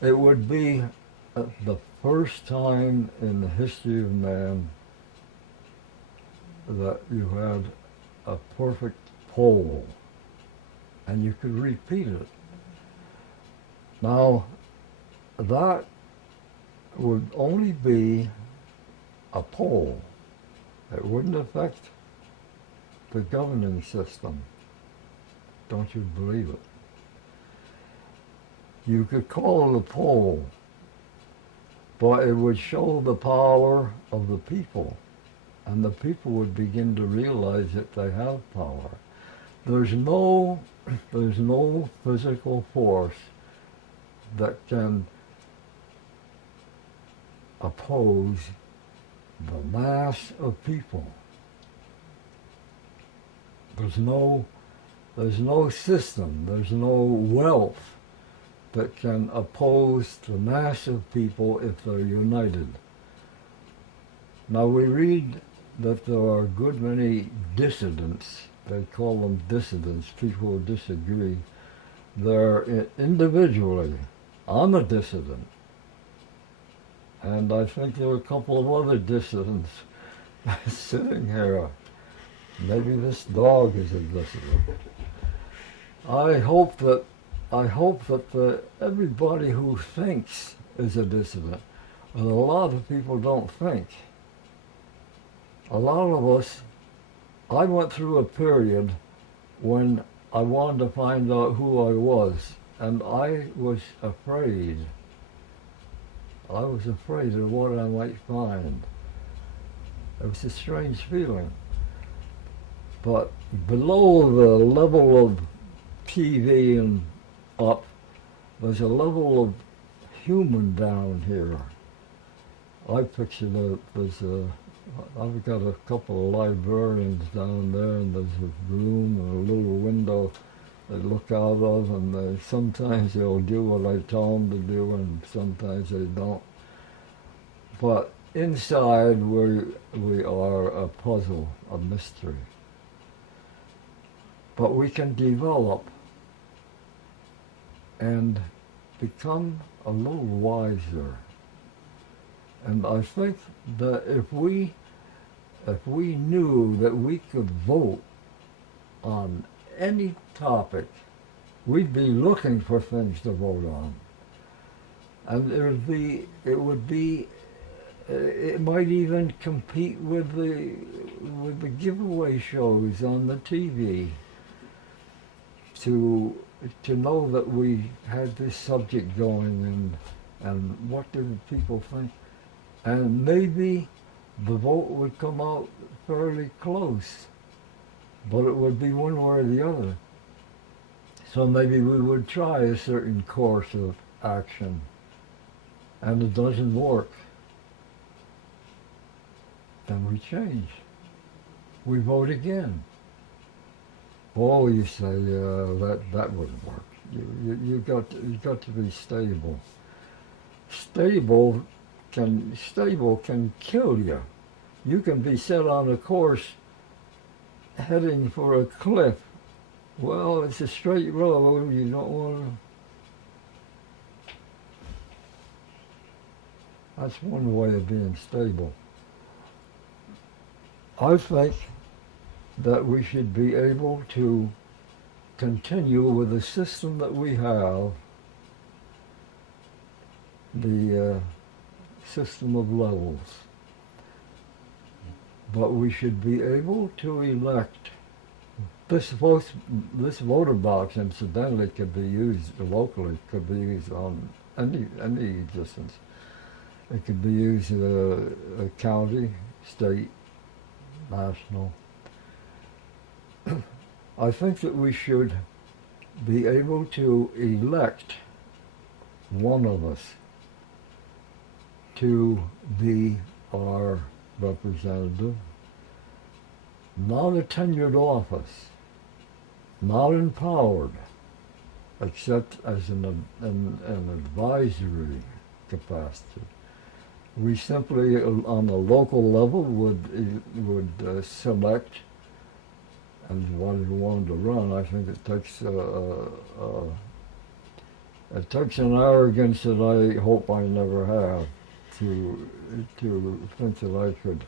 It would be the first time in the history of man that you had a perfect poll, and you could repeat it. Now, that would only be a poll. It wouldn't affect the governing system. Don't you believe it? You could call it a poll, but it would show the power of the people, and the people would begin to realize that they have power. There's no physical force that can oppose the mass of people. There's no system, there's no wealth that can oppose the mass of people if they're united. Now we read that there are a good many dissidents. They call them dissidents, people who disagree. They're individually. I'm a dissident. And I think there are a couple of other dissidents sitting here. Maybe this dog is a dissident. I hope that everybody who thinks is a dissident, and a lot of people don't think. A lot of us, I went through a period when I wanted to find out who I was, and I was afraid. I was afraid of what I might find. It was a strange feeling. But below the level of TV and up, there's a level of human down here. I picture that I've got a couple of librarians down there, and there's a room and a little window they look out of, and sometimes they'll do what I tell them to do, and sometimes they don't. But inside we are a puzzle, a mystery. But we can develop and become a little wiser. And I think that if we knew that we could vote on any topic, we'd be looking for things to vote on. And it might even compete with the giveaway shows on the TV to know that we had this subject going, and what do the people think. And maybe the vote would come out fairly close, but it would be one way or the other. So maybe we would try a certain course of action, and it doesn't work. Then we change. We vote again. Oh, you say that wouldn't work. You got to be stable. Stable can kill you. You can be set on a course heading for a cliff. Well, it's a straight road. You don't want to. That's one way of being stable. I think that we should be able to continue with the system that we have, the system of levels. But we should be able to elect. This voter box, incidentally, could be used locally, could be used on any distance. It could be used in a county, state, national. I think that we should be able to elect one of us to be our representative, not a tenured office, not empowered, except as an advisory capacity. We simply, on a local level, would select and what we wanted to run. I think it takes It takes an arrogance that I hope I never have to think that I could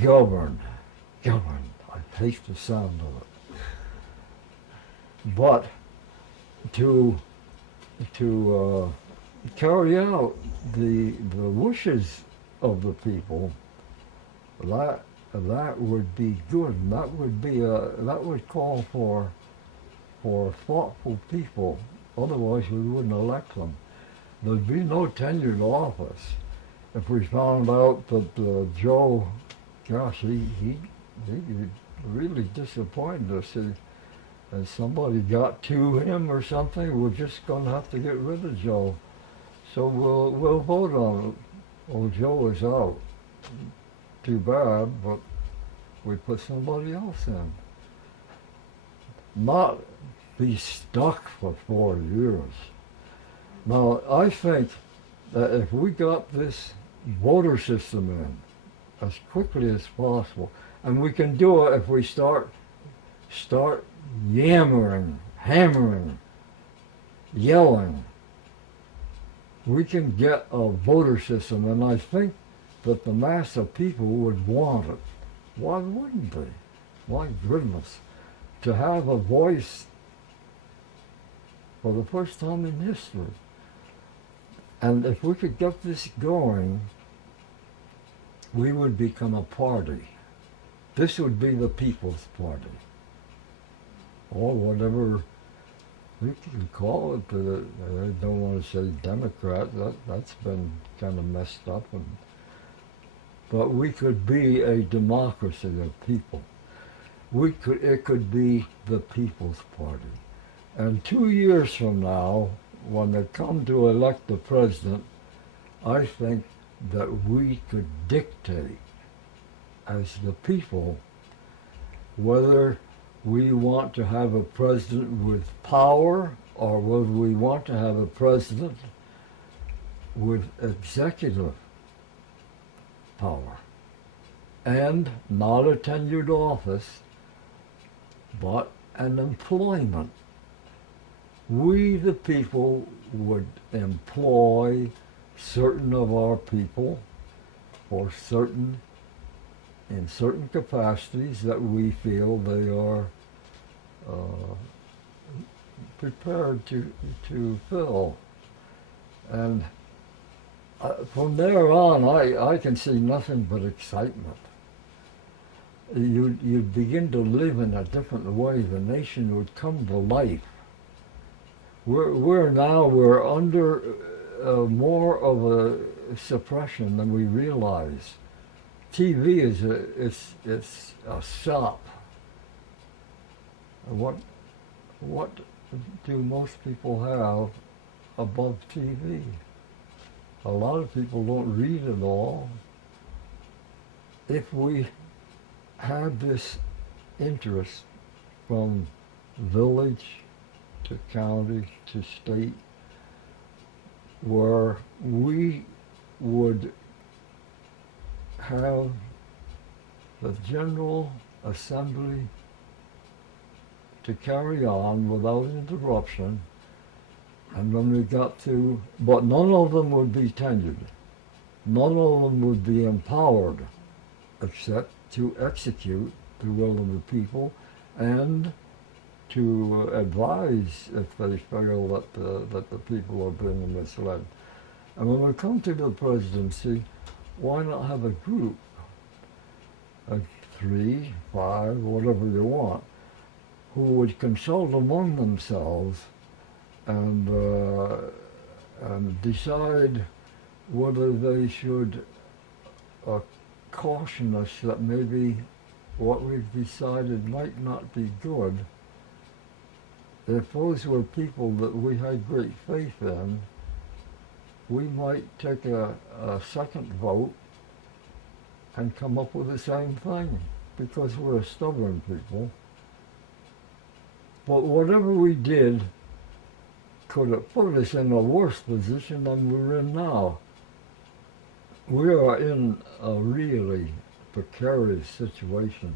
govern. I hate the sound of it. But to carry out the wishes of the people, that would be good. And that would call for thoughtful people. Otherwise, we wouldn't elect them. There'd be no tenured office if we found out that Joe, gosh, he really disappointed us. And somebody got to him or something. We're just going to have to get rid of Joe. So we'll vote on it. Well, Joe is out. Too bad, but we put somebody else in. Not be stuck for 4 years. Now, I think that if we got this voter system in as quickly as possible, and we can do it if we start yammering, hammering, yelling, we can get a voter system, and I think that the mass of people would want it. Why wouldn't they? My goodness. To have a voice for the first time in history. And if we could get this going, we would become a party. This would be the People's Party. Or whatever we can call it. I don't want to say Democrat. That's been kind of messed up. But we could be a democracy of people. It could be the People's Party. And 2 years from now, when they come to elect the president, I think that we could dictate as the people whether we want to have a president with power or whether we want to have a president with executive power and not a tenured office, but an employment. We, the people, would employ certain of our people for in certain capacities that we feel they are prepared to fill. And from there on, I can see nothing but excitement. You'd begin to live in a different way. The nation would come to life. We're under more of a suppression than we realize. TV is it's a sop. What do most people have above TV? A lot of people don't read at all. If we had this interest from village to county to state, where we would have the General Assembly to carry on without interruption, and when we got to, but none of them would be tenured. None of them would be empowered except to execute the will of the people and to advise if they feel that the people are being misled. And when we come to the presidency, why not have a group of 3, 5, whatever you want, who would consult among themselves and decide whether they should caution us that maybe what we've decided might not be good. If those were people that we had great faith in, we might take a second vote and come up with the same thing, because we're a stubborn people. But whatever we did could have put us in a worse position than we're in now. We are in a really precarious situation.